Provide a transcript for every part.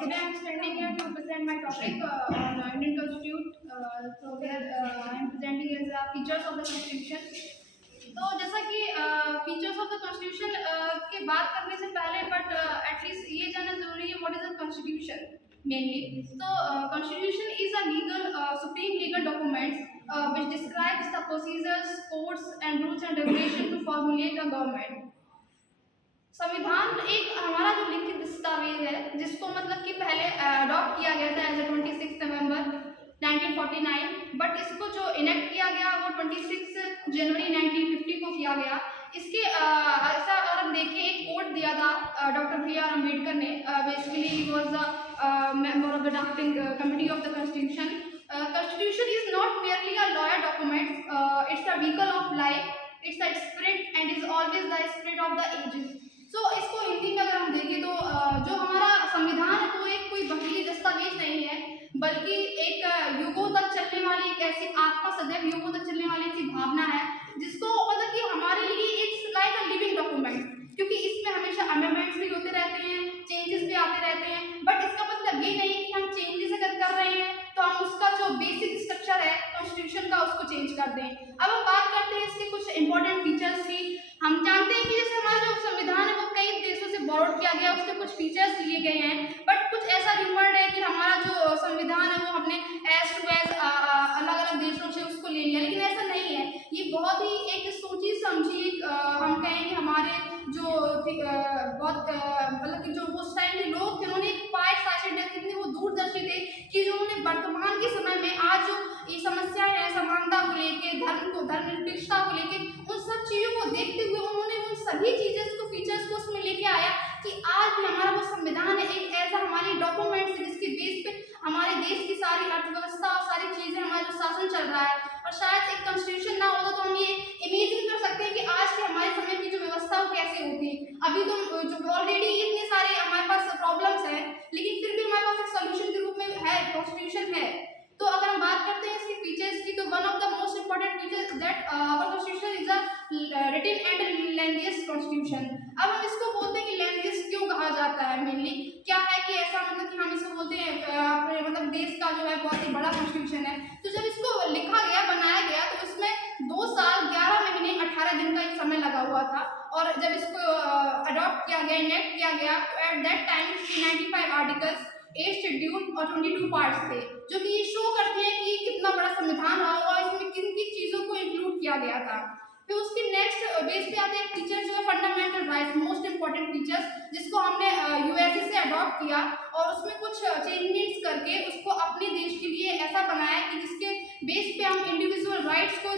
Today I'm standing here to present my topic on Indian Constitution. So where I'm presenting is features of the Constitution. तो जैसा कि features of the constitution के बात करने से पहले बट एटलीस्ट ये जानना जरूरी है what is the constitution mainly. तो constitution is a legal supreme legal document which describes the procedures, codes and rules and regulation to formulate a government. संविधान एक हमारा जो लिखित दस्तावेज है जिसको मतलब कि पहले अडॉप्ट किया गया था एज 26 नवंबर 1949, बट इसको जो इनेक्ट किया गया वो 26 जनवरी 1950 को किया गया. इसके ऐसा अगर हम देखें एक कोड दिया था डॉक्टर बी आर अम्बेडकर ने. Basically he was the member of the drafting committee of the constitution. Constitution is not merely a lawyer document, it's a vehicle of life, it's a spirit and is always the spirit of the ages. So इसको हिंदी में अगर हम देखें तो जो हमारा संविधान है वो एक कोई वकीली दस्तावेज नहीं है बल्कि एक युगों तक चलने वाली एक ऐसी आत्मा, सदैव युगों तक चलने वाली ऐसी भावना है जिसको मतलब कि हमारे लिए it's like a living document, क्योंकि इसमें हमेशा अमेंडमेंट्स भी होते रहते हैं, चेंजेस भी आते रहते हैं. बट इसका मतलब ये नहीं कि हम चेंजेस अगर कर रहे हैं तो हम उसका जो बेसिक स्ट्रक्चर है कॉन्स्टिट्यूशन का उसको चेंज कर दें. अब हम बात करते हैं इसके कुछ इंपॉर्टेंट फीचर्स की. हम जानते हैं कि जैसे हमारा जो संविधान है वो कई देशों से बोरोड किया गया, उसके कुछ फीचर्स लिए गए हैं, बट कुछ ऐसा रिमर्ड है कि हमारा जो संविधान है वो हमने एज टू एज अलग अलग देशों से उसको ले लिया, लेकिन ऐसा नहीं है. ये बहुत ही एक सोची समझी हम कहेंगे हमारे जो बहुत मतलब कि जो उस टाइम के लोग थे उन्होंने एक फाइट साइड कितने वो दूरदर्शी थे कि जो उन्होंने वर्तमान के समय में आज जो ये समस्याएं हैं समानता को लेके, धर्म को, धर्मनिरपेक्षता को लेके, उन सब चीज़ों को देखते हुए उन्होंने उन सभी चीज़ें को फीचर्स को उसमें लेके आया कि आज भी हमारा वो संविधान है एक ऐसा हमारी डॉक्यूमेंट्स है जिसके बेस पे हमारे देश की सारी अर्थव्यवस्था और सारी चीज़ें हमारा जो शासन चल रहा है. और शायद एक कॉन्स्टिट्यूशन ना होता तो हम ये इमेजिन कर सकते हैं कि आज के हमारे समय की जो व्यवस्था वो कैसे होती. अभी तो जो ऑलरेडी इतने सारे हमारे पास प्रॉब्लम्स हैं लेकिन फिर भी हमारे पास एक सोल्यूशन के रूप में है, कॉन्स्टिट्यूशन है. तो अगर हम बात करते हैं इसके फीचर्स की तो one of the most important features that our constitution is a written and lengthiest constitution. अब हम इसको बोलते हैं कि लैंडियस्ट क्यों कहा जाता है, मेनली क्या है कि ऐसा मतलब कि हम इसको बोलते हैं मतलब देश का जो है बहुत ही बड़ा कॉन्स्टिट्यूशन है. तो जब इसको लिखा गया, बनाया गया तो इसमें 2 साल 11 महीने 18 दिन का एक समय लगा हुआ था. और जब इसको अडॉप्ट किया गया, इनेक्ट किया गया, at that time 95 articles, 8 schedule और 22 पार्ट्स थे, जो कि ये शो करते हैं कि कितना बड़ा संविधान रहा और इसमें किन किन चीज़ों को इंक्लूड किया गया था. फिर उसके नेक्स्ट बेस पे आते हैं फीचर्स जो है fundamental rights, most important features जिसको हमने यूएसए से अडॉप्ट किया और उसमें कुछ चेंजेस करके उसको अपने देश के लिए ऐसा बनाया कि जिसके बेस पे हम इंडिविजुअल राइट्स को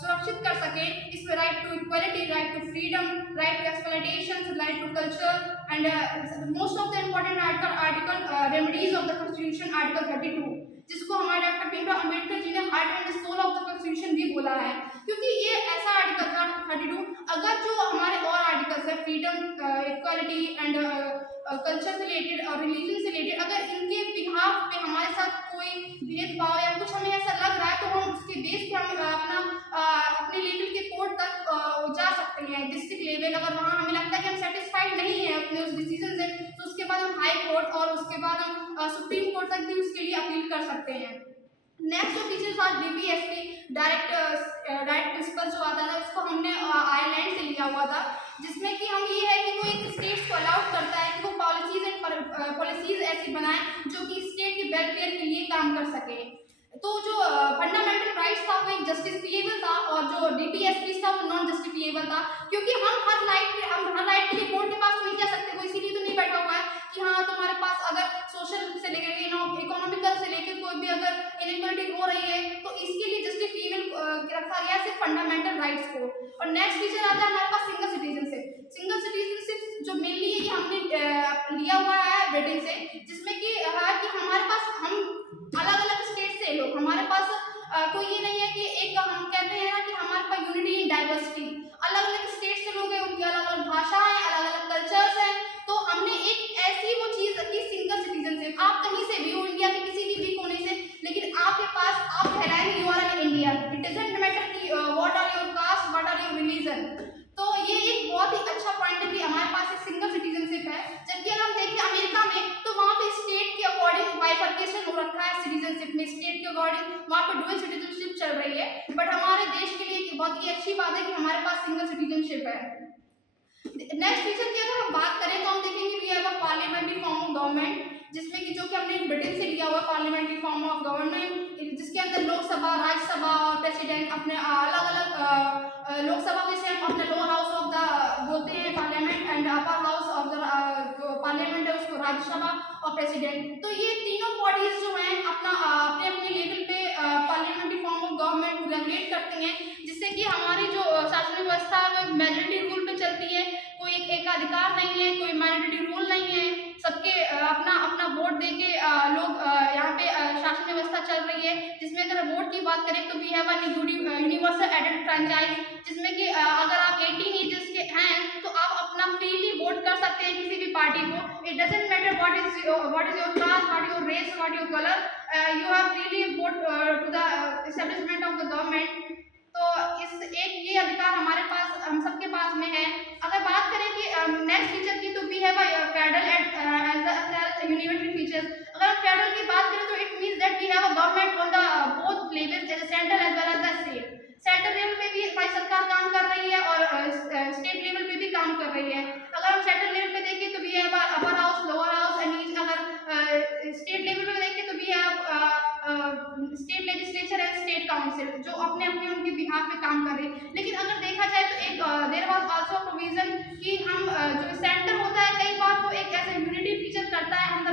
सुरक्षित कर सकें. इसमें right to equality, right to freedom, right to exploitation, right to culture and most of the important article remedies of the constitution article 32, जिसको हमारे डॉक्टर भीमराव अम्बेडकर जी ने heart and soul of the constitution भी बोला है, क्योंकि ये ऐसा आर्टिकल था 32 अगर जो हमारे और आर्टिकल्स है फ्रीडम, इक्वालिटी एंड कल्चर से रिलेटेड और रिलीजन से रिलेटेड, अगर इनके बिहाफ पे हमारे साथ कोई भेदभाव या कुछ हमें ऐसा लग रहा है तो हम उसके बेस पे हम अपने लेवल के कोर्ट तक जा सकते हैं, डिस्ट्रिक्ट लेवल. अगर वहाँ हमें लगता है कि हम सेटिस्फाइड नहीं है अपने उस डिसीजन से तो उसके बाद हम हाई कोर्ट और उसके बाद हम सुप्रीम कोर्ट तक भी उसके लिए अपील कर सकते हैं. नेक्स्ट जो फीचर था डीपीएसपी, डायरेक्ट प्रिंसिपल जो आता था उसको हमने आयरलैंड से लिया हुआ था, जिसमें कि हम ये है कि वो एक स्टेट्स को अलाउड करता है कि वो पॉलिसीज ऐसी बनाए जो कि स्टेट के वेलफेयर के लिए काम कर सके. तो जो फंडामेंटल राइट्स था वो एक जस्टिफिएबल था और जो डीपीएसपी था वो नॉन जस्टिफिएबल था, क्योंकि हम हर राइट के लिए कोर्ट के पास नहीं जा सकते. वो इसीलिए तो नहीं बैठा हुआ है कि हाँ तुम्हारे पास अगर सोशल से लेकर इकोनॉमिकल से लेकर कोई भी अगर इनइक्वालिटी हो रही है तो इसके लिए जस्टिफिएबल रखा गया सिर्फ फंडामेंटल राइट्स को. और नेक्स्ट फीचर आता है हमारे पास सिंगल सिटीजनशिप. सिंगल सिटीजनशिप जो मेनली ये हमने लिया हुआ है ब्रिटेन से, जिसमें कि है कि हमारे पास हम अलग अलग स्टेट से लोग, हमारे पास कोई ये नहीं है कि एक हम कहते हैं ना कि हमारे पास यूनिटी इन डाइवर्सिटी, अलग अलग स्टेट से लोग हैं, उनकी अलग अलग भाषा है, अलग अलग कल्चर्स हैं. तो हमने एक ऐसी वो चीज़ रखी सिंगल सिटीजनशिप. आप कहीं से भी हो, इंडिया के किसी भी कोने से, लेकिन आपके पास आप ठहराएंगे you are an Indian. It doesn't matter कि what are your caste, what are your religion. तो ये एक बहुत ही अच्छा पॉइंट है कि हमारे पास एक सिंगल सिटीजनशिप है. जबकि अगर हम देखें अमेरिका में तो वहाँ पे सिटीजनशिप में, स्टेट के अकॉर्डिंग वहाँ पर डुअल सिटीजनशिप चल रही है, बट हमारे देश के लिए बहुत ही अच्छी बात है कि हमारे पास सिंगल सिटीजनशिप है। नेक्स्ट फीचर की अगर हम बात करें तो हम देखेंगे we have a parliamentary form of government, जिसमें कि जो कि हमने ब्रिटेन से लिया हुआ पार्लियामेंट्री फॉर्म ऑफ गवर्नमेंट, जिसके अंदर लोकसभा, राज्यसभा और प्रेसिडेंट अपने अलग अलग लोकसभा में से हम अपने लोअर हाउस ऑफ द बोलते हैं parliament, and upper house of the parliament है उसको राज्यसभा और प्रेसिडेंट। तो ये तीनों बॉडीज जो हैं अपना अपने अपने लेवल पे पार्लियामेंट्री फॉर्म ऑफ गवर्नमेंट को रेगुलेट करती हैं, जिससे कि हमारी जो शासन व्यवस्था है मेजॉरिटी रूल पे चलती है, कोई एक अधिकार नहीं है, कोई माइनॉरिटी रूल नहीं है, सबके अपना अपना वोट देके लोग यहाँ पे शासन व्यवस्था चल रही है। जिसमें अगर वोट की बात करें तो वी हैव अ यूनिवर्सल एडेड फ्रेंचाइज, जिसमें कि अगर आप 18 एजेस के हैं तो आप अपना फ्रीली वोट कर सकते हैं किसी भी पार्टी को। It doesn't matter what is your caste, what your race, what your colour, you have freely vote to the establishment of the government. तो इस एक ये अधिकार हमारे पास हम सबके पास में है। अगर बात करें कि नेक्स्ट फीचर की तो we have a federal as unitary features. अगर हम फेडरल की बात करें तो it means that we have a government on the both levels, as central as well as the state. Central level पे भी हमारी सरकार काम कर रही है और स्टेट लेवल पे भी काम कर रही है। अगर हम सेंट्रल लेवल पे देखें तो we have upper house, lower house and each. अगर स्टेट लेवल पे देखें तो we have state legislature and state council, जो अपने अपने उनके बिहाफ पे काम कर रही है। लेकिन अगर देखा जाए तो एक देयर वाज आल्सो प्रोविजन कि हम जो सेंटर होता है कई बार वो एक ऐसा यूनिटी फीचर करता है हम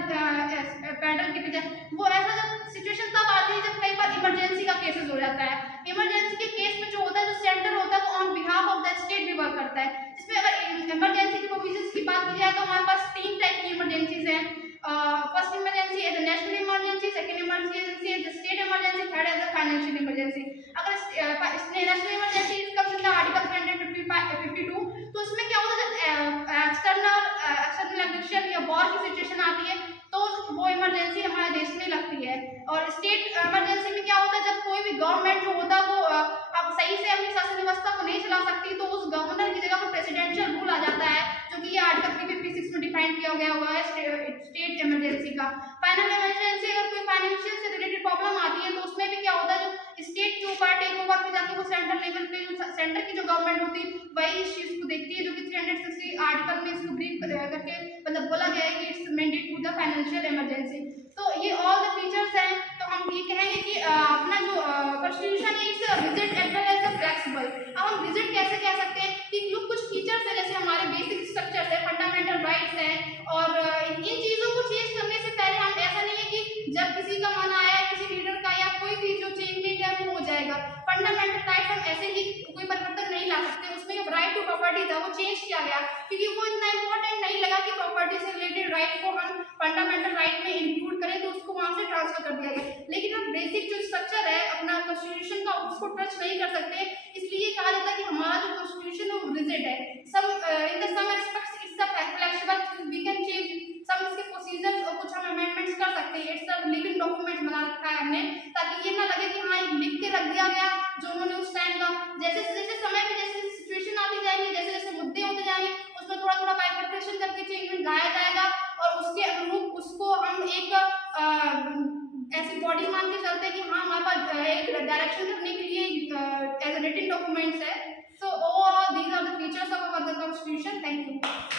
फेडरल के पीछे। वो ऐसा जब सिचुएशन तब आती है जब कई बार इमरजेंसी का केसेस हो जाता है। इमरजेंसी के केस में जो होता है जो सेंटर होता है वो on behalf of the state भी वर्क करता है। जिसमें अगर इमरजेंसी के प्रोविजंस की बात की जाए तो हमारे पास 3 टाइप की इमरजेंसीज हैं। First emergency as a national emergency, second emergency as a state emergency, third as a financial emergency. अगर national emergency comes in the article 352, तो उसमें क्या होता है जब एक्सटर्नल एग्रेशन या वॉर की सिचुएशन आती है तो वो इमरजेंसी हमारे देश में लगती है। और स्टेट इमरजेंसी में क्या होता है जब कोई भी गवर्नमेंट जो होता है वो अब सही से अपनी शासन व्यवस्था को नहीं चला सकती तो उस गवर्नर की जगह पर प्रेसिडेंशियल रूल आ जाता है, जो कि ये आर्टिकल 356 में डिफाइन किया गया हुआ है स्टेट इमरजेंसी का। फाइनल इमरजेंसी अगर कोई फाइनेंशियल से रिलेटेड प्रॉब्लम आती है तो उसमें भी क्या होता है जो स्टेट के ऊपर टेक ओवर पे जाके वो सेंट्रल लेवल पे जो सेंटर की जो गवर्नमेंट होती है वही इस चीज को देखती है, जो कि 360 आर्टिकल में इसको ब्रीफ करके मतलब बोला गया है कि it's mandate to the financial emergency. तो ये ऑल द फीचर्स हैं। तो हम ये कहेंगे कि अपना जो कॉन्स्टिट्यूशन है it's rigid as well as flexible. अब हम रिजिड कैसे कह सकते हैं कि जो कुछ फीचर्स है जैसे हमारे बेसिक स्ट्रक्चर्स है, फंडामेंटल राइट्स हैं, और इन चीजों को चेंज करने से पहले हम ऐसा नहीं है कि जब किसी का मन आया किसी लीडर का या कोई भी जो चेंजमेंट है वो हो जाएगा। फंडामेंटल राइट्स हम ऐसे ही कोई परिवर्तन नहीं ला सकते। उसमें जो राइट टू प्रॉपर्टी था वो चेंज किया गया क्योंकि वो इतना इंपॉर्टेंट नहीं लगा कि प्रॉपर्टी से रिलेटेड राइट को हम फंडामेंटल राइट में इंक्लूड करें, तो उसको वहां से ट्रांसफर कर दिया गया। लेकिन हम बेसिक जो स्ट्रक्चर है अपना कॉन्स्टिट्यूशन का उसको टच नहीं कर सकते, इसलिए कहा जाता है कि हमारा जो कॉन्स्टिट्यूशन है वो रिजिड है। Some in the some aspects it's a flexible, we can change some इसके प्रोसीजर्स और कुछ हम अमेंडमेंट्स कर सकते हैं। इट्स अ लिविंग डॉक्यूमेंट बना रखा है हमने, ताकि ये ना लगे कि हाँ लिख के रख दिया गया जो उन्होंने उस टाइम का। जैसे जैसे समय पे जैसे सिचुएशन आती जाएंगी, जैसे जैसे मुद्दे होते जाएंगे, उसमें थोड़ा थोड़ा बाइफरकेशन करके चेंजमेंट लाया जाएगा और उसके अनुरूप उसको हम एक ऐसी बॉडी मान के चलते हैं कि हाँ हमारे पास एक डायरेक्शन करने के लिए एज रिटन डॉक्यूमेंट्स है। So overall these are the features of our constitution. Thank you.